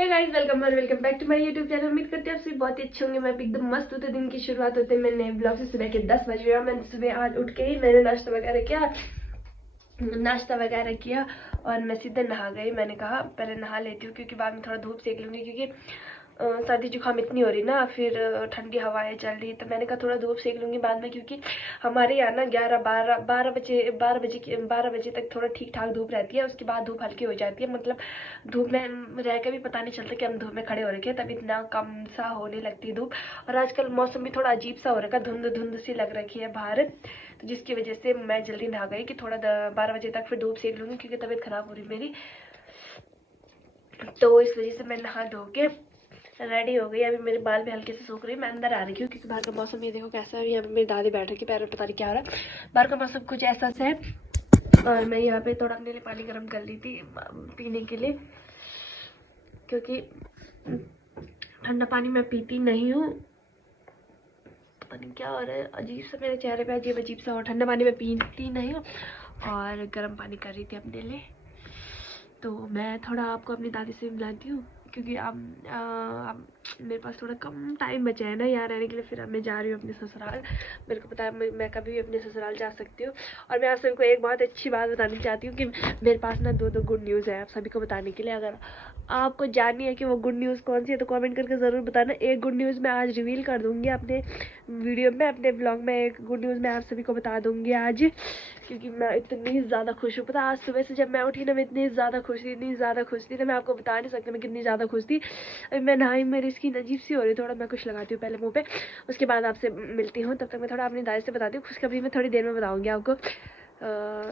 Hey guys, welcome back to my YouTube channel. उम्मीद करते हैं आप सभी बहुत ही अच्छे होंगे। मैं भी एकदम मस्त हूँ। तो दिन की शुरुआत होते हैं मैंने ब्लॉग से सुबह के 10 बज गए। मैंने सुबह आज उठ के ही मैंने नाश्ता वगैरह किया और मैं सीधे नहा गई। मैंने कहा पहले नहा लेती हूँ क्योंकि बाद में थोड़ा धूप सेक लूँगी, क्योंकि सर्दी जुकाम इतनी हो रही ना, फिर ठंडी हवाएं चल रही, तो मैंने कहा थोड़ा धूप सेक लूँगी बाद में, क्योंकि हमारे यहाँ ना 12 बजे तक थोड़ा ठीक ठाक धूप रहती है। उसके बाद धूप हल्की हो जाती है, मतलब धूप में रह कर भी पता नहीं चलता कि हम धूप में खड़े हो रखे हैं, तब इतना कम सा होने लगती है धूप। और आजकल मौसम भी थोड़ा अजीब सा हो रखा है, धुंध धुंध सी लग रखी है बाहर, तो जिसकी वजह से मैं जल्दी नहा गई कि थोड़ा 12 बजे तक फिर धूप सेक लूँगी, क्योंकि तबीयत खराब हो रही मेरी। तो इस वजह से मैं नहा धो के रेडी हो गई। अभी मेरे बाल भी हल्के से सूख रही है। मैं अंदर आ रही हूँ क्योंकि बाहर का मौसम ये देखो कैसा है। यहाँ पे मेरी दादी बैठ रही है, पैर में पता नहीं क्या हो रहा है। बाहर का मौसम कुछ ऐसा है। और मैं यहाँ पे थोड़ा अपने लिए पानी गर्म कर ली थी पीने के लिए, क्योंकि ठंडा पानी मैं पीती नहीं हूँ। पता नहीं क्या हो रहा है, अजीब सा मेरे चेहरे पे अजीब सा हो। ठंडा पानी मैं पीती नहीं हूँ और गर्म पानी कर रही थी अपने लिए। तो मैं थोड़ा आपको अपनी दादी से मिलाती हूँ, क्योंकि अब मेरे पास थोड़ा कम टाइम बचा है ना यहाँ रहने के लिए। फिर अब मैं जा रही हूँ अपने ससुराल। मेरे को पता है मैं कभी भी अपने ससुराल जा सकती हूँ। और मैं आप सभी को एक बहुत अच्छी बात बतानी चाहती हूँ कि मेरे पास ना दो गुड न्यूज़ है आप सभी को बताने के लिए। अगर आपको जाननी है कि वो गुड न्यूज़ कौन सी है तो कमेंट करके ज़रूर बताना। एक गुड न्यूज़ मैं आज रिवील कर दूँगी अपने वीडियो में, अपने ब्लॉग में। एक गुड न्यूज़ मैं आप सभी को बता दूँगी आज, क्योंकि मैं इतनी ज़्यादा खुश हूँ। पता आज सुबह से जब मैं उठी ना, मैं इतनी ज़्यादा खुश थी ना, मैं आपको बता नहीं सकती मैं कितनी ज़्यादा खुश थी। अभी मैं नहाई, मेरी स्किन अजीब सी हो रही है, थोड़ा मैं कुछ लगाती हूँ पहले मुंह पे, उसके बाद आपसे मिलती हूँ। तब तक मैं थोड़ा अपनी दादी से बताती हूँ। खुशखबरी मैं थोड़ी देर में बताऊँगी आपको,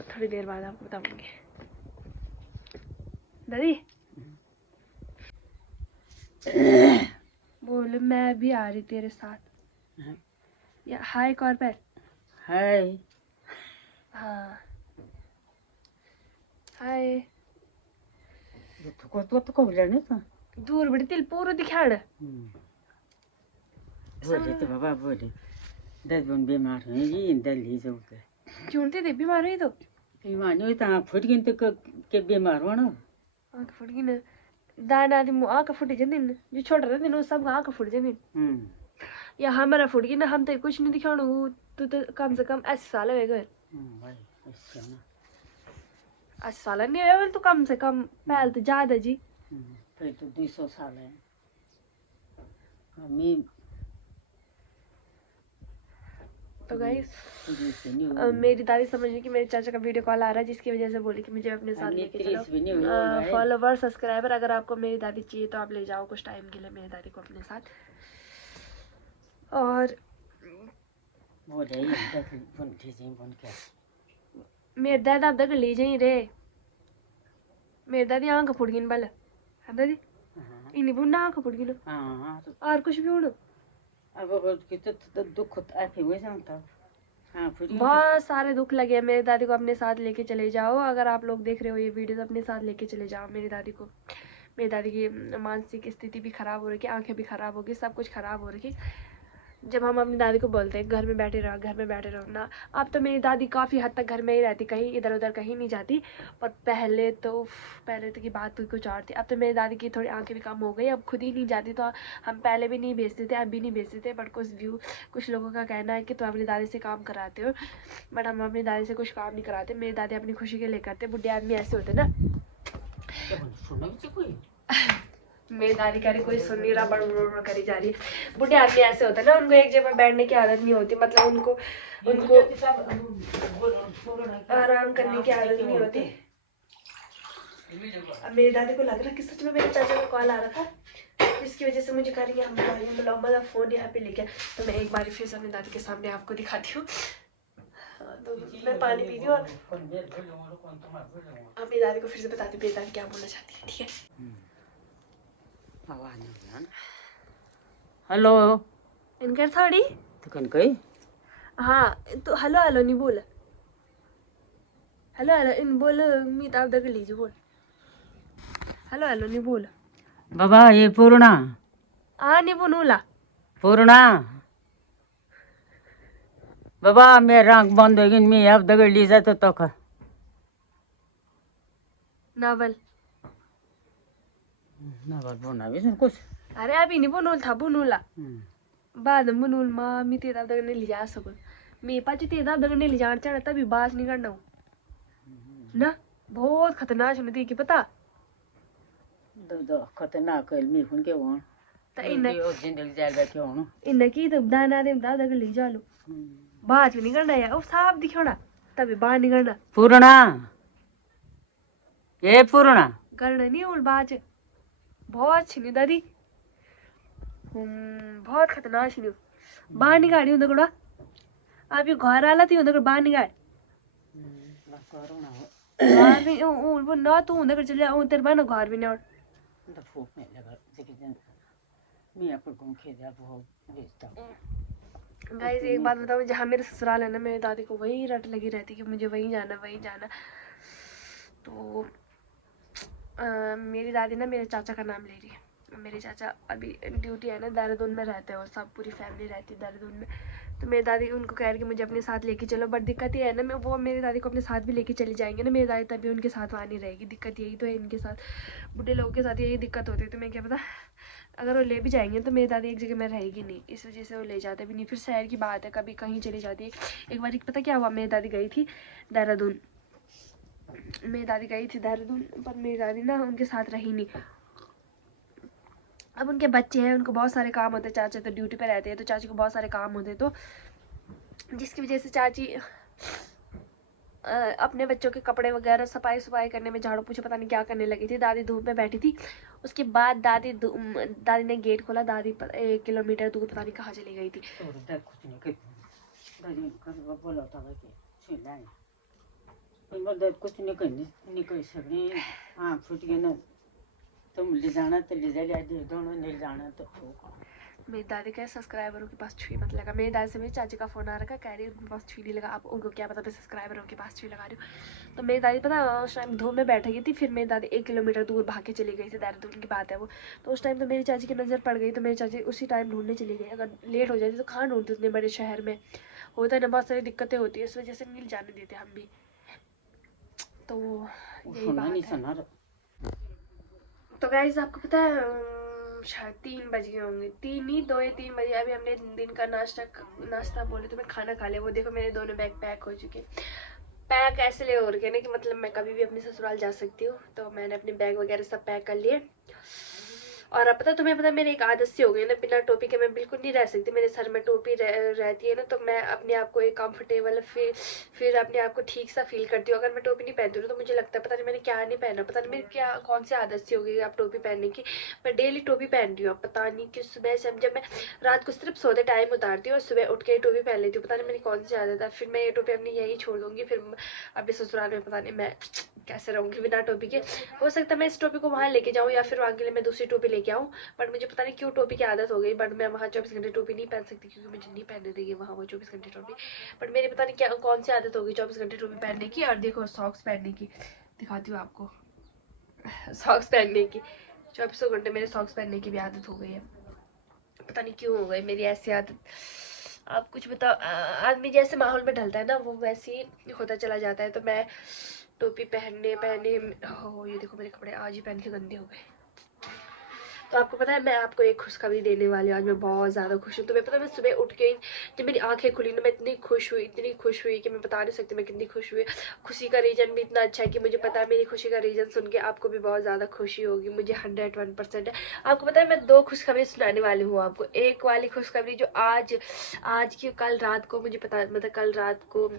थोड़ी देर बाद आपको बताऊँगी। दादी बोल, मैं भी आ रही तेरे साथ। या हाय कॉर्पेट। हाय। हाँ हाय। तो बोलने तो दूर बड़ी तिल पूरा दिखाड़। बोले तो बाबा बोले 10 दिन बीमार हुए जी दिल्ली जाऊ के चूंटी दे बीमार हुई तो बीमार नहीं तो फुट गई तो के बीमार हो ना आँख फुट गई ना। दाना आदि आँख फुट जंदी जो छोटा रहते ना सब आँख फुट जंदी। या हमारा फुट गई ना, हम तो कुछ नहीं दिखाणु। तू तो कम से कम 80 साल हो गए। भाई अच्छा ना 80 साल नहीं हुए तो कम से कम, पहले तो ज्यादा जी। फिर तो 200 साल है हमें। तो गाइस मेरी दादी समझ रही कि मेरे चाचा का वीडियो कॉल आ रहा है, जिसकी वजह से बोली कि मुझे अपने साथ लेके चलो। फॉलोवर सब्सक्राइबर अगर आपको मेरी दादी चाहिए तो आप ले जाओ कुछ टाइम के लिए मेरी दादी को अपने साथ। और मेरे दादा अब तक ले जाई रे। मेरी दादी आँख फुट गई बल है दादी इन्हीं बुना आँख फुट गई और कुछ भी होना। अब कितना दुख होता है हुए जानता बहुत सारे दुख लगे। मेरी दादी को अपने साथ लेके चले जाओ। अगर आप लोग देख रहे हो ये वीडियो तो अपने साथ लेके चले जाओ मेरी दादी को। मेरी दादी की मानसिक स्थिति भी खराब हो रही है, आंखें भी खराब हो गई, सब कुछ खराब हो रही है। जब हम अपनी दादी को बोलते हैं घर में बैठे रहो ना। अब तो मेरी दादी काफ़ी हद तक घर में ही रहती, कहीं इधर उधर कहीं नहीं जाती। पर पहले तो की बात तो कुछ और थी। अब तो मेरी दादी की थोड़ी आंखें भी कम हो गई, अब खुद ही नहीं जाती। तो हम पहले भी नहीं भेजते थे, अब भी नहीं भेजते थे। बट कुछ लोगों का कहना है कि तुम अपनी दादी से काम कराते हो, बट हम अपनी दादी से कुछ काम नहीं कराते। मेरी दादी अपनी खुशी के लिए करते। बुढ़े आदमी ऐसे होते ना। मेरी दादी कह रही कोई सुन नहीं रहा, बड़ करी जा रही है। बुढ़े आदमी ऐसे होते ना, उनको एक जगह बैठने की आदत नहीं होती, मतलब उनको आराम करने की आदत नहीं होती। अब मेरी दादी को लग रहा कि सच में मेरे चाचा का कॉल आ रहा था, जिसकी वजह से मुझे करेंगे हम मतलब फ़ोन यहाँ पे लेके। तो मैं एक बार फिर से अपनी दादी के सामने आपको दिखाती हूँ। तो मैं पानी पी रही हूँ और अपनी दादी को फिर से बताती हूँ मेरी दादी क्या बोलना चाहती है। ठीक है हेलो इनकर थोड़ी तो कन कही हाँ तो हेलो हेलो नहीं बोल। हेलो हेलो इन बोल मीत आप दग लीजिए बोल। हेलो हेलो नहीं बोल बाबा ये पूर्णा नहीं बोलूला पूर्णा बाबा मेरा आंख बंद हो गई मैं अब दगड़ ली जाते तो नावल ना बात बोलना भी सुन कुछ अरे अभी नहीं बनूल था बनूला बाद में बनूल माँ मी तेरा दग नहीं ले जा सकूं मैं पाची तेरा दग नहीं ले जाना चाहता तभी बात नहीं करना हूँ ना बहुत खतरनाक सुन थी कि पता दो खतरनाक है मी फोन के वहां तो जिंदगी जाल बैठे हो इनकी तो दाना दे दादा के ले जा लो बात भी नहीं करना यार वो साफ दिखोना तभी बात नहीं करना पूर्णा ये पूर्णा करना नहीं और बात बहुत अच्छी नहीं दादी बहुत खतरनाक छी बाहर निकाली उन कड़ा आप ये घर आला थी उन बाहर निकाल घर भी वो ना तू उन चले जाओ तेरे बाहर घर भी नहीं और गाइस एक बात बताऊं जहाँ मेरे ससुराल है ना मेरी दादी को वही रट लगी रहती कि मुझे वहीं जाना तो मेरी दादी ना मेरे चाचा का नाम ले रही है मेरे चाचा अभी ड्यूटी है ना देहरादून में रहते हैं और सब पूरी फैमिली रहती है देहरादून में तो मेरी दादी उनको कह रही कि मुझे अपने साथ लेके चलो बट दिक्कत ये है ना मैं वो मेरी दादी को अपने साथ भी लेके चली जाएंगे ना मेरी दादी तभी उनके साथ वहाँ नहीं रहेगी दिक्कत यही तो है इनके साथ बुढ़े लोगों के साथ यही दिक्कत होती है तो मैं क्या पता अगर वो ले भी जाएंगे तो मेरी दादी एक जगह में रहेगी नहीं इस वजह से वो ले जाते भी नहीं फिर शहर की बात है कभी कहीं चली जाती है एक बार पता क्या हुआ मेरी दादी गई थी देहरादून मेरी दादी गई थी देहरादून पर मेरी दादी ना उनके साथ रही नहीं अब उनके बच्चे हैं उनको बहुत सारे काम होते हैं चाचा तो ड्यूटी पे रहते हैं तो चाची को बहुत सारे काम होते हैं तो जिसकी वजह से चाची अपने बच्चों के कपड़े वगैरह सफाई करने में झाड़ू पोछा पता नहीं क्या करने लगी थी दादी धूप में बैठी थी उसके बाद दादी ने गेट खोला दादी 1 किलोमीटर दूर पता नहीं कहाँ चली गई थी कुछ नहीं कर सकते हाँ फुट गए ना तुम ले जाना तो ले जा दोनों नहीं जाना तो मेरी दादी का सब्सक्राइबरों के पास छुई मत लगा मेरी दादी से मेरी चाची का फोन आ रखा कह रही है उनके पास छुई नहीं लगा आप उनको क्या पता मैं सब्सक्राइबरों के पास छुई लगा रही हूँ तो मेरी दादी पता उस टाइम धूप में बैठ गई थी फिर मेरी दादी 1 किलोमीटर दूर भाग के चली गई थी देहरादून की बात है वो तो उस टाइम तो मेरी चाची की नज़र पड़ गई तो मेरी चाची उसी टाइम ढूंढने चली गई अगर लेट हो जाती तो कहाँ ढूंढती उतने बड़े शहर में होता है ना बहुत सारी दिक्कतें होती है इस वजह से नहीं जाने देते हम भी तो यही बात है तो गाइस आपको पता है शायद 3 बज गए होंगे 3 ही 2 या 3 बजे अभी हमने दिन का नाश्ता बोले तो मैं खाना खा लिया वो देखो मेरे दोनों बैग पैक हो चुके पैक ऐसे ले हो रखे ना कि मतलब मैं कभी भी अपने ससुराल जा सकती हूँ तो मैंने अपने बैग वगैरह सब पैक कर लिए और अब पता तुम्हें पता मेरी एक आदत सी हो गई ना बिना टोपी के मैं बिल्कुल नहीं रह सकती मेरे सर में टोपी रहती है ना तो मैं अपने आप को एक कंफर्टेबल फिर अपने आप को ठीक सा फील करती हूँ अगर मैं टोपी नहीं पहनती हूँ तो मुझे लगता है पता नहीं मैंने क्या नहीं पहना पता नहीं मेरी क्या कौन सी आदत सी हो गई अब टोपी पहनने की मैं डेली टोपी पहन रही हूँ पता नहीं कि सुबह से जब मैं रात को सिर्फ सोते टाइम उतारती हूँ और सुबह उठ के टोपी पहन लेती हूँ पता नहीं मेरी कौन सी आदत है फिर मैं ये टोपी अपनी यही छोड़ दूंगी फिर अपने ससुराल में पता नहीं मैं कैसे रहूँगी बिना टोपी के हो सकता है मैं इस टोपी को वहाँ लेके जाऊँ या फिर वहाँ के लिए मैं दूसरी टोपी लेके आऊँ बट मुझे पता नहीं क्यों टोपी की आदत हो गई बट मैं वहाँ 24 घंटे टोपी नहीं पहन सकती क्योंकि मुझे नहीं पहनने देगी वहाँ वो 24 घंटे टोपी बट मेरी पता नहीं क्या कौन सी आदत हो गई 24 घंटे टोपी पहनने की और देखो सॉक्स पहनने की दिखाती हूँ आपको सॉक्स पहनने की 24 घंटे मेरे सॉक्स पहनने की भी आदत हो गई है पता नहीं क्यों हो गई मेरी ऐसी आदत आप कुछ बताओ आदमी जैसे माहौल में ढलता है ना वो वैसे ही होता चला जाता है तो मैं टोपी पहनने हो ये देखो मेरे कपड़े आज ही पहन के गंदे हो गए तो आपको पता है मैं आपको एक खुशखबरी देने वाली हूँ आज मैं बहुत ज़्यादा खुश हूँ तुम्हें पता है मैं सुबह उठ के जब मेरी आंखें खुली ना मैं इतनी खुश हुई कि मैं बता नहीं सकती मैं कितनी खुश हुई खुशी का रीज़न भी इतना अच्छा है कि मुझे पता है मेरी खुशी का रीज़न सुन के आपको भी बहुत ज़्यादा खुशी होगी मुझे 101% है आपको पता है मैं 2 खुशखबरी सुनाने वाली हूँ आपको एक वाली खुशखबरी जो आज की कल रात को मुझे पता मतलब कल रात को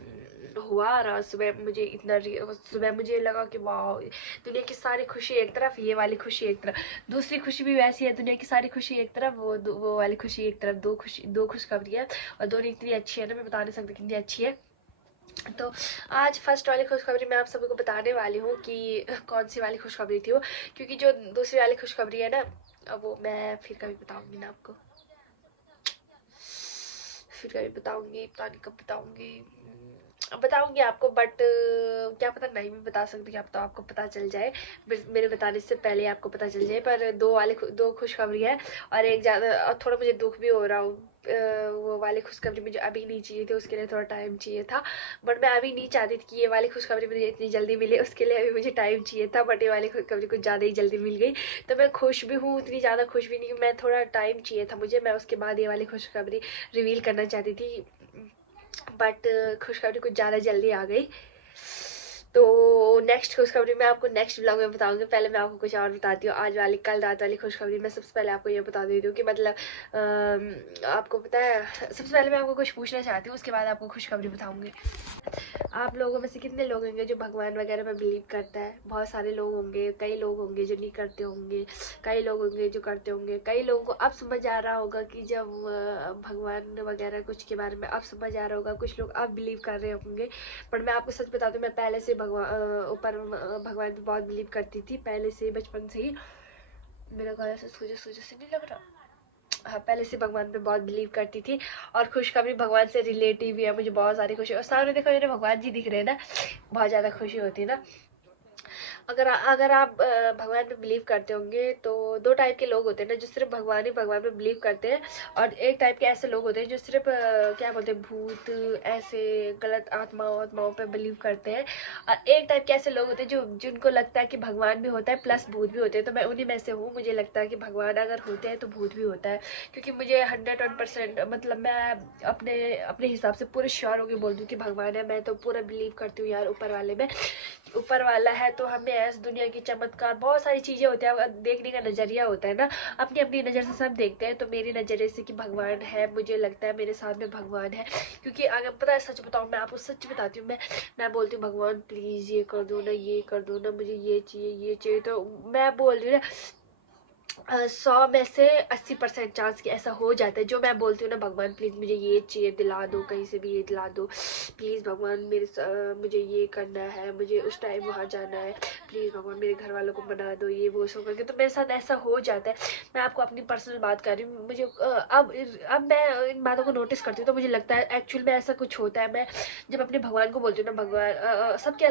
हुआ और सुबह मुझे लगा कि वाह दुनिया की सारी खुशी एक तरफ ये वाली खुशी एक तरफ दूसरी खुशी भी वैसी है दुनिया की सारी खुशी एक तरफ वो वाली खुशी एक तरफ दो खुशखबरी है और दोनों इतनी अच्छी है ना मैं बता नहीं सकती कितनी अच्छी है तो आज फर्स्ट वाली खुशखबरी मैं आप सभी को बताने वाली हूँ कि कौन सी वाली खुशखबरी थी वो क्योंकि जो दूसरी वाली खुशखबरी है ना वो मैं फिर कभी बताऊंगी ना आपको फिर कभी बताऊंगी पता नहीं कब बताऊंगी बताऊंगी आपको, बट क्या पता नहीं भी बता सकती, क्या पता आपको पता चल जाए, मेरे बताने से पहले आपको पता चल जाए। पर दो खुशखबरी है, और एक ज़्यादा, और थोड़ा मुझे दुख भी हो रहा हूँ। वो वाली खुशखबरी मुझे अभी नहीं चाहिए थी, उसके लिए थोड़ा टाइम चाहिए था। बट मैं अभी नहीं चाहती थी कि ये वाली खुशखबरी मुझे इतनी जल्दी मिले, उसके लिए अभी मुझे टाइम चाहिए था। बट ये वाली खुशखबरी कुछ ज़्यादा ही जल्दी मिल गई, तो मैं खुश भी हूँ, उतनी ज़्यादा खुश भी नहीं हूँ। मैं थोड़ा टाइम चाहिए था मुझे, मैं उसके बाद ये वाली खुशखबरी रिवील करना चाहती थी, बट खुशखबरी कुछ ज़्यादा जल्दी आ गई। तो नेक्स्ट खुशखबरी मैं आपको नेक्स्ट ब्लॉग में बताऊंगी। पहले मैं आपको कुछ और बताती हूँ। आज वाली, कल रात वाली खुशखबरी मैं सबसे पहले आपको ये बता देती हूँ कि मतलब आपको पता है, सबसे पहले मैं आपको कुछ पूछना चाहती हूँ, उसके बाद आपको खुशखबरी बताऊंगी। आप लोगों में से कितने लोग होंगे जो भगवान वगैरह में बिलीव करता है? बहुत सारे लोग होंगे, कई लोग होंगे जो नहीं करते होंगे, कई लोग होंगे जो करते होंगे। कई लोगों को अब समझ आ रहा होगा कि जब भगवान वगैरह कुछ के बारे में अब समझ आ रहा होगा, कुछ लोग अब बिलीव कर रहे होंगे। पर मैं आपको सच बता दूं, मैं पहले से भगवान पे बहुत बिलीव करती थी, पहले से, बचपन से ही। मेरा गला से सूझे सूझे से नहीं लग रहा? हाँ, पहले से भगवान पे बहुत बिलीव करती थी। और खुशखबरी भगवान से रिलेटिव भी है, मुझे बहुत सारी खुशी। और सामने देखो मेरे भगवान जी दिख रहे हैं ना, बहुत ज़्यादा खुशी होती है ना। अगर आप भगवान पे बिलीव करते होंगे, तो दो टाइप के लोग होते हैं ना, जो सिर्फ भगवान ही भगवान पे बिलीव करते हैं, और एक टाइप के ऐसे लोग होते हैं जो सिर्फ क्या बोलते हैं, भूत, ऐसे गलत आत्माओं पे बिलीव करते हैं। और एक टाइप के ऐसे लोग होते हैं जो जिनको लगता है कि भगवान भी होता है प्लस भूत भी होते हैं। तो मैं उन्हीं में से हूँ। मुझे लगता है कि भगवान अगर होते हैं तो भूत भी होता है, क्योंकि मुझे 101% मतलब मैं अपने अपने हिसाब से पूरे श्योर होकर बोल दूँ कि भगवान है। मैं तो पूरा बिलीव करती हूँ यार ऊपर वाले में। ऊपर वाला है तो हमें ऐस दुनिया की चमत्कार, बहुत सारी चीजें होती है, देखने का नजरिया होता है ना, अपनी अपनी नजर से सब देखते हैं। तो मेरी नजरिए से कि भगवान है, मुझे लगता है मेरे साथ में भगवान है। क्योंकि अगर पता है, सच बताऊं, मैं आपको सच बताती हूँ, मैं बोलती हूँ भगवान प्लीज ये कर दो ना, ये कर दो ना, मुझे ये चाहिए, ये चाहिए। तो मैं बोल रही हूँ ना, 100 में से 80% चांस कि ऐसा हो जाता है। जो मैं बोलती हूँ ना, भगवान प्लीज़ मुझे ये चाहिए, दिला दो, कहीं से भी ये दिला दो प्लीज़ भगवान, मुझे ये करना है, मुझे उस टाइम वहाँ जाना है, प्लीज़ भगवान मेरे घर वालों को मना दो, ये वो सो करके। तो मेरे साथ ऐसा हो जाता है। मैं आपको अपनी पर्सनल बात कर रही हूँ। मुझे अब मैं इन बातों को नोटिस करती हूँ, तो मुझे लगता है एक्चुअल में ऐसा कुछ होता है। मैं जब अपने भगवान को बोलती हूँ ना, भगवान सबके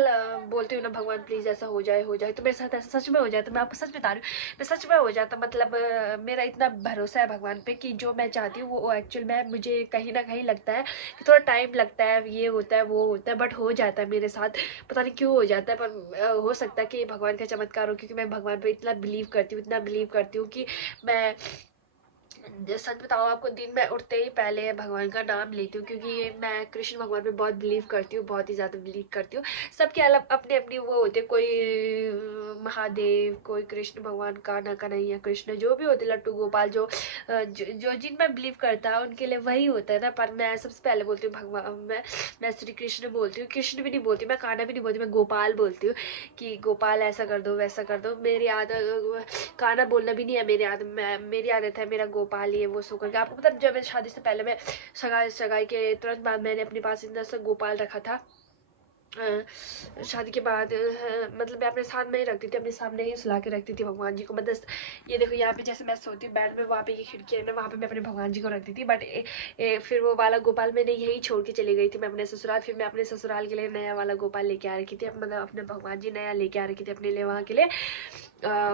बोलती हूँ ना, भगवान प्लीज़ ऐसा हो जाए, हो जाए, तो मेरे साथ ऐसा सच में हो जाए। तो मैं आपको सच बता रही हूँ, मैं सच में हो जाता। मतलब मेरा इतना भरोसा है भगवान पे कि जो मैं चाहती हूँ वो एक्चुअल में, मुझे कहीं ना कहीं लगता है कि थोड़ा टाइम लगता है, ये होता है वो होता है, बट हो जाता है मेरे साथ। पता नहीं क्यों हो जाता है, पर हो सकता है कि भगवान का चमत्कार हो, क्योंकि मैं भगवान पे इतना बिलीव करती हूँ, इतना बिलीव करती हूँ कि मैं सच बताऊँ आपको, दिन में उठते ही पहले भगवान का नाम लेती हूँ, क्योंकि मैं कृष्ण भगवान पे बहुत बिलीव करती हूँ, बहुत ही ज़्यादा बिलीव करती हूँ। सबके अलग अपने अपनी वो होते, कोई महादेव, कोई कृष्ण भगवान, कान्हा, कन्हैया, कृष्ण, जो भी होते, लट्टू गोपाल, जो जिन में बिलीव करता है उनके लिए वही होता है ना। पर मैं सबसे पहले बोलती हूँ भगवान, मैं श्री कृष्ण बोलती हूँ। कृष्ण भी नहीं बोलती मैं, कान्हा भी नहीं बोलती मैं, गोपाल बोलती हूँ कि गोपाल ऐसा कर दो, वैसा कर दो। मेरी आदत गाना बोलना भी नहीं है, मेरी आदत है मेरा गोपाल ये वो सो करके। आपको पता है, जब मैं शादी से पहले, मैं सगाई के तुरंत बाद मैंने अपने पास इतना सा गोपाल रखा था। शादी के बाद मतलब मैं अपने साथ में ही रखती थी, अपने सामने ही सुला के रखती थी भगवान जी को। मतलब ये देखो, यहाँ पे जैसे मैं सोती हूँ बेड में, वहाँ पे ये खिड़की है ना, वहाँ पे मैं अपने भगवान जी को रखती थी। बट फिर वो वाला गोपाल मैंने यही छोड़ के चली गई थी मैं अपने ससुराल। फिर मैं अपने ससुराल के लिए नया वाला गोपाल लेके आ रखी थी, मतलब अपने भगवान जी नया लेके आ रखी थी अपने लिए वहाँ के लिए।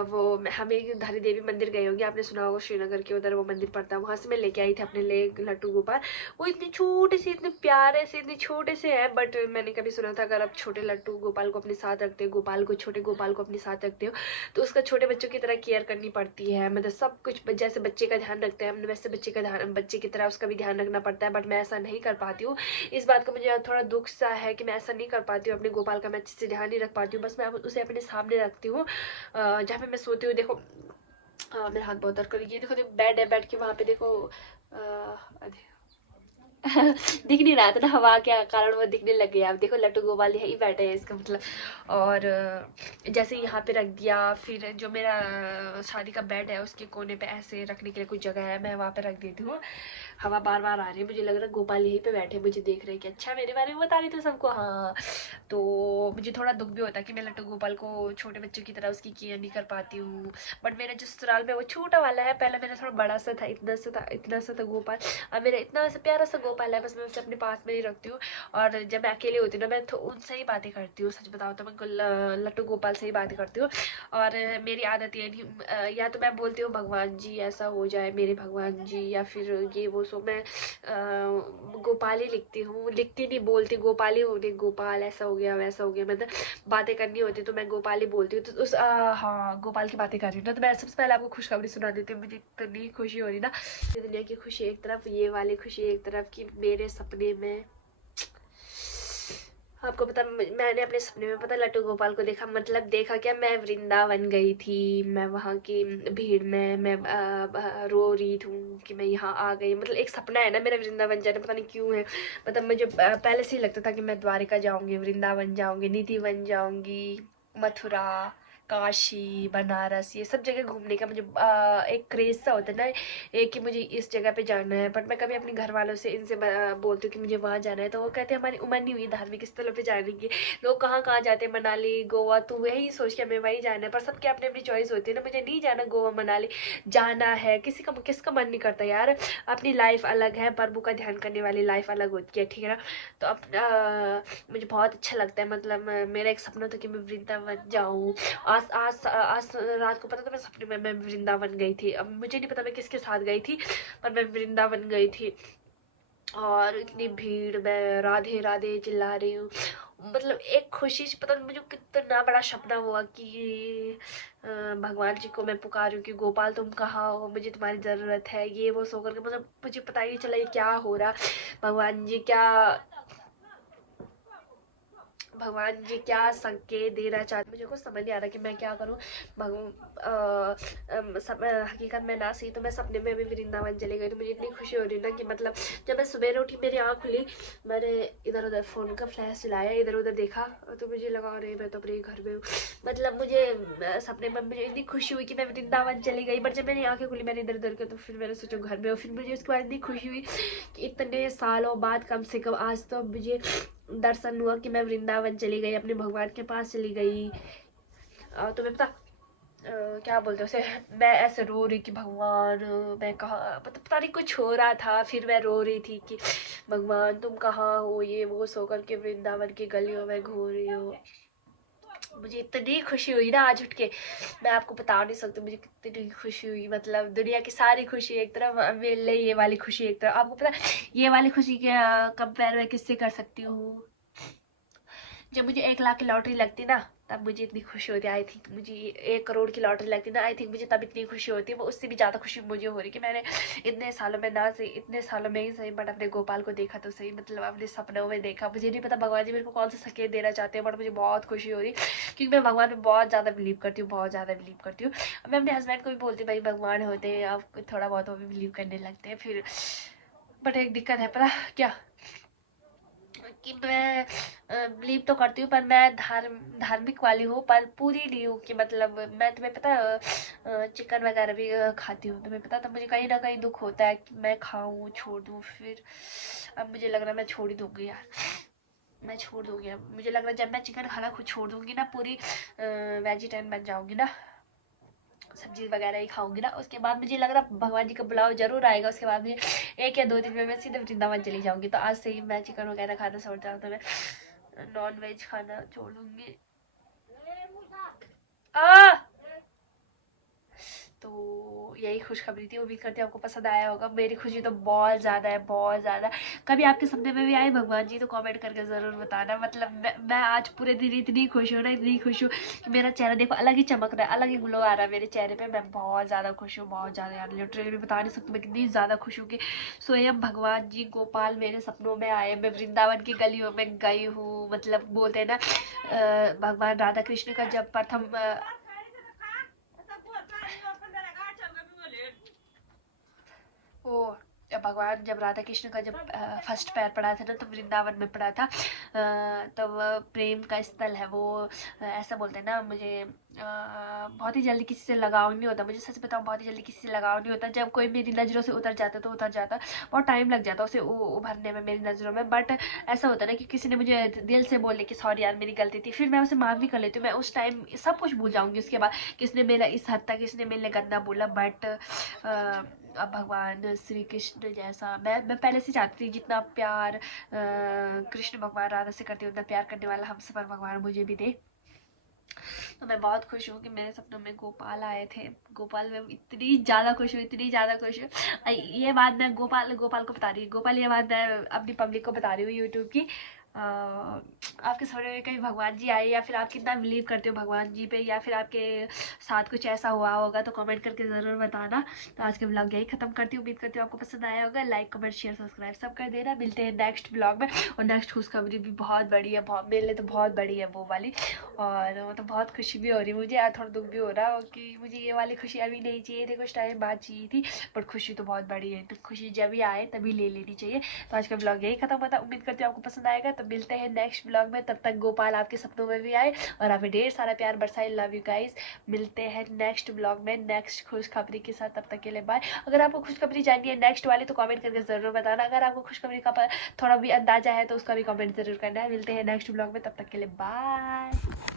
वो हम एक धारी देवी मंदिर गए होंगे, आपने सुना होगा, श्रीनगर के उधर वो मंदिर पड़ता है, वहाँ से मैं लेके आई थी अपने लिए लट्टू गोपाल। वो इतने छोटे से, इतने प्यारे से, इतने छोटे से हैं। बट मैंने कभी सुना था, अगर आप छोटे लट्टू गोपाल को अपने साथ रखते हो, छोटे गोपाल को अपने साथ रखते हो, तो उसका छोटे बच्चों की तरह केयर करनी पड़ती है। मतलब सब कुछ जैसे बच्चे का ध्यान रखते हैं हम, वैसे बच्चे की तरह उसका भी ध्यान रखना पड़ता है। बट मैं ऐसा नहीं कर पाती हूँ। इस बात का मुझे थोड़ा दुख सा है कि मैं ऐसा नहीं कर पाती हूँ, अपने गोपाल का मैं अच्छे से ध्यान नहीं रख पाती हूँ। बस मैं उसे अपने सामने रखती हूँ जहाँ पे मैं सोती हूँ। देखो मेरा हाथ बहुत दर्द कर, ये देखो, बेड है, बेड के वहाँ पे देखो दिख नहीं रहा था ना, हवा के कारण वो दिखने लग गया। अब देखो लट्टू गोपाल यही बैठे हैं, इसका मतलब। और जैसे यहाँ पे रख दिया, फिर जो मेरा शादी का बेड है उसके कोने पे ऐसे रखने के लिए कुछ जगह है, मैं वहाँ पे रख देती हूँ। हवा बार बार आ रही है, मुझे लग रहा है गोपाल यहीं पे बैठे मुझे देख रहे हैं कि अच्छा मेरे बारे में बता रही थी सबको। हाँ, तो मुझे थोड़ा दुख भी होता है कि मैं लट्टू गोपाल को छोटे बच्चों की तरह उसकी केयर नहीं कर पाती हूँ। बट मेरा जो ससुराल में वो छोटा वाला है, पहले मेरा थोड़ा बड़ा सा था, इतना सा था गोपाल। अब मेरा इतना सा प्यारा सा गोपाल है, बस मैं उसे अपने पास में ही रखती हूँ। और जब मैं अकेले होती हूँ ना, मैं तो उनसे ही बातें करती हूँ। सच बताऊँ तो मैं लट्टू गोपाल से ही बातें करती हूँ। और मेरी आदत ये नहीं, या तो मैं बोलती हूँ भगवान जी ऐसा हो जाए मेरे भगवान जी, या फिर ये वो, सो मैं गोपाल ही लिखती हूँ, लिखती नहीं बोलती गोपाल ही होती, गोपाल ऐसा हो गया वैसा हो गया, मतलब बातें करनी होती तो मैं गोपाल ही बोलती हूँ। तो उस हाँ, गोपाल की बातें कर रही हूँ ना, तो मैं सबसे पहले आपको खुशखबरी सुना देती हूँ। मुझे इतनी खुशी हो रही ना, दुनिया की खुशी एक तरफ, ये वाली खुशी एक तरफ, की मेरे सपने में, आपको पता, मैंने अपने सपने में पता लट्टू गोपाल को देखा, मतलब देखा क्या, मैं वृंदावन गई थी, मैं वहाँ की भीड़ में मैं रो रही हूँ कि मैं यहाँ आ गई। मतलब एक सपना है ना मेरा वृंदावन जाना, पता नहीं क्यों है। मतलब मुझे पहले से ही लगता था कि मैं द्वारिका जाऊंगी, वृंदावन जाऊंगी, निधिवन जाऊंगी, मथुरा, काशी, बनारस, ये सब जगह घूमने का मुझे एक क्रेज सा होता है ना, एक कि मुझे इस जगह पे जाना है। बट मैं कभी अपने घर वालों से इनसे बोलती हूँ कि मुझे वहाँ जाना है, तो वो कहते हैं हमारी उम्र नहीं हुई धार्मिक स्थलों पे जाने की। लोग कहाँ कहाँ जाते हैं, मनाली, गोवा, तो वही सोच के हमें वही जाना है। पर सबकी अपनी अपनी चॉइस होती है ना, मुझे नहीं जाना गोवा मनाली, जाना है किसका मन नहीं करता यार। अपनी लाइफ अलग है, प्रभु का ध्यान करने वाली लाइफ अलग होती है, ठीक है ना। तो अब मुझे बहुत अच्छा लगता है। मतलब मेरा एक सपना था कि मैं वृंदावन जाऊँ। आज आज आज रात को पता था मैं सपने में मैं वृंदावन गई थी। अब मुझे नहीं पता मैं किसके साथ गई थी, पर मैं वृंदावन गई थी। और इतनी भीड़ में राधे राधे चिल्ला रही हूँ। मतलब एक खुशी से, पता नहीं मुझे कितना बड़ा सपना हुआ कि भगवान जी को मैं पुकार रही हूँ कि गोपाल तुम कहाँ हो, मुझे तुम्हारी जरूरत है, ये वो सो करके। मतलब मुझे पता ही नहीं चला ये क्या हो रहा, भगवान जी क्या, भगवान जी क्या संकेत देना चाहते, मुझे कुछ समझ नहीं आ रहा कि मैं क्या करूं। हकीकत में ना सही तो मैं सपने में भी वृंदावन चली गई। तो मुझे इतनी खुशी हो रही ना कि मतलब जब मैं सुबह उठी, मेरी आँख खुली, मैंने इधर उधर फ़ोन का फ्लैश चलाया, इधर उधर देखा, तो मुझे लगा अरे मैं तो अपने घर में हूँ। मतलब मुझे सपने में मुझे इतनी खुशी हुई कि मैं वृंदावन चली गई। बट जब मेरी आँखें खुली, मैंने इधर उधर किया, तो फिर मैंने सोचा घर में हूँ। फिर मुझे उसके बाद इतनी खुशी हुई कि इतने सालों बाद कम से कम आज तो मुझे दर्शन हुआ कि मैं वृंदावन चली गई, अपने भगवान के पास चली गई। तुम्हें पता क्या बोलते उसे, मैं ऐसे रो रही कि भगवान मैं कहाँ, पता नहीं कुछ हो रहा था। फिर मैं रो रही थी कि भगवान तुम कहाँ हो, ये वो, सो करके वृंदावन की गलियों में घूम रही हो। मुझे इतनी खुशी हुई ना आज उठ के, मैं आपको बता नहीं सकती मुझे कितनी खुशी हुई। मतलब दुनिया की सारी खुशी एक तरफ, मेरे लिए ये वाली खुशी एक तरफ। आपको पता ये वाली खुशी के कंपेयर मैं किससे कर सकती हूँ, जब मुझे 1 लाख की लॉटरी लगती ना, तब मुझे इतनी खुशी होती। आई थिंक मुझे 1 करोड़ की लॉटरी लगती ना, आई थिंक मुझे तब इतनी खुशी होती है। वो उससे भी ज़्यादा खुशी मुझे हो रही कि मैंने इतने सालों में ना सही, इतने सालों में ही सही, बट अपने गोपाल को देखा तो सही, मतलब अपने सपनों में देखा। मुझे नहीं पता भगवान जी मेरे को कौन सा संकेत देना चाहते हैं, बट मुझे बहुत खुशी हो रही क्योंकि मैं भगवान में बहुत ज़्यादा बिलीव करती हूँ, बहुत ज़्यादा बिलीव करती हूँ। मैं अपने हस्बैंड को भी बोलती हूँ भाई भगवान होते हैं, आप थोड़ा बहुत वो भी बिलीव करने लगते हैं फिर। बट एक दिक्कत है पता क्या, कि मैं बिलीव तो करती हूँ, पर मैं धार्मिक वाली हूँ, पर पूरी नहीं हूँ। कि मतलब मैं, तुम्हें पता चिकन वगैरह भी खाती हूँ, तुम्हें पता, तो मुझे कहीं ना कहीं दुख होता है कि मैं खाऊं छोड़ दूँ। फिर अब मुझे लग रहा है मैं छोड़ ही दूंगी यार, मैं छोड़ दूंगी। अब मुझे लग रहा है जब मैं चिकन खाना खुद छोड़ दूंगी ना, पूरी वेजिटेरियन बन जाऊंगी ना, सब्जी वगैरह ही खाऊंगी ना, उसके बाद मुझे लग रहा भगवान जी का बुलाव जरूर आएगा। उसके बाद मुझे 1 या 2 दिन में मैं सीधे वृंदावन चली जाऊंगी। तो आज से ही मैं चिकन वगैरह खाना छोड़ जाऊँ, तो मैं नॉन वेज खाना छोड़ दूंगी। आ तो यही खुशखबरी थी, उम्मीद करती हूँ आपको पसंद आया होगा। मेरी खुशी तो बहुत ज़्यादा है, बहुत ज़्यादा। कभी आपके सपने में भी आए भगवान जी तो कमेंट करके ज़रूर बताना। मतलब मैं आज पूरे दिन इतनी खुश हूँ ना, इतनी खुश हूँ कि मेरा चेहरा देखो अलग ही चमक रहा है, अलग ही ग्लो आ रहा है मेरे चेहरे पे। मैं बहुत ज़्यादा खुश हूँ, बहुत ज़्यादा यार, लिटरली बता नहीं सकती मैं कितनी ज़्यादा खुश हूँ कि स्वयं भगवान जी गोपाल मेरे सपनों में आए। मैं वृंदावन की गलियों में गई हूँ। मतलब बोलते हैं ना भगवान राधा कृष्ण का जब प्रथम वो भगवान जब राधा कृष्ण का जब फर्स्ट पैर पड़ा था ना, तो वृंदावन में पड़ा था। तब प्रेम का स्थल है वो। ऐसा बोलते हैं ना, मुझे बहुत ही जल्दी किसी से लगाव नहीं होता। मुझे सच बताऊं, बहुत ही जल्दी किसी से लगाव नहीं होता। जब कोई मेरी नज़रों से उतर जाता तो उतर जाता, बहुत टाइम लग जाता उसे उभरने में मेरी नज़रों में। बट ऐसा होता है ना कि किसी ने मुझे दिल से बोले कि सॉरी यार मेरी गलती थी, फिर मैं उसे माफ़ भी कर लेती हूँ। मैं उस टाइम सब कुछ भूल जाऊंगी उसके बाद, किसने मेरा इस हद तक, किसने मेरे लिए गंदा बोला। बट अब भगवान श्री कृष्ण जैसा मैं पहले से चाहती थी, जितना प्यार कृष्ण भगवान राधा से करते उतना प्यार करने वाला हम सफर भगवान मुझे भी दे। तो मैं बहुत खुश हूँ कि मेरे सपनों में गोपाल आए थे। गोपाल में इतनी ज़्यादा खुश हूँ, इतनी ज़्यादा खुश हूँ। ये बात मैं गोपाल को बता रही हूँ, गोपाल ये बात मैं अपनी पब्लिक को बता रही हूँ यूट्यूब की। आपके सपने में कहीं भगवान जी आए, या फिर आप कितना बिलीव करते हो भगवान जी पे, या फिर आपके साथ कुछ ऐसा हुआ होगा तो कमेंट करके ज़रूर बताना। तो आज के ब्लॉग यही खत्म करती हूँ, उम्मीद करती हूँ आपको पसंद आया होगा। लाइक कमेंट शेयर सब्सक्राइब सब कर देना। मिलते हैं नेक्स्ट ब्लॉग में। और नेक्स्ट खुशखबरी भी बहुत बड़ी है, बहुत मेरे लिए तो बहुत बड़ी है वो वाली। और मतलब बहुत खुशी भी हो रही है मुझे, यार थोड़ा दुख भी हो रहा है कि मुझे ये वाली खुशी अभी नहीं चाहिए थी, कुछ टाइम बाद चाहिए थी, पर खुशी तो बहुत बड़ी है, तो खुशी जब भी आए तभी ले लेनी चाहिए। तो आज का ब्लॉग यही खत्म होता है, उम्मीद करती हूँ आपको पसंद आएगा। तो मिलते हैं नेक्स्ट ब्लॉग में, तब तक गोपाल आपके सपनों में भी आए और आपने ढेर सारा प्यार बरसाए। Love you guys. मिलते हैं नेक्स्ट ब्लॉग में नेक्स्ट खुशखबरी के साथ, तब तक के लिए बाय। अगर आपको खुशखबरी जाननी है नेक्स्ट वाली तो कमेंट करके जरूर बताना। अगर आपको खुशखबरी का थोड़ा भी अंदाजा है तो उसका भी कमेंट जरूर करना है। मिलते हैं नेक्स्ट ब्लॉग में, तब तक के लिए बाय।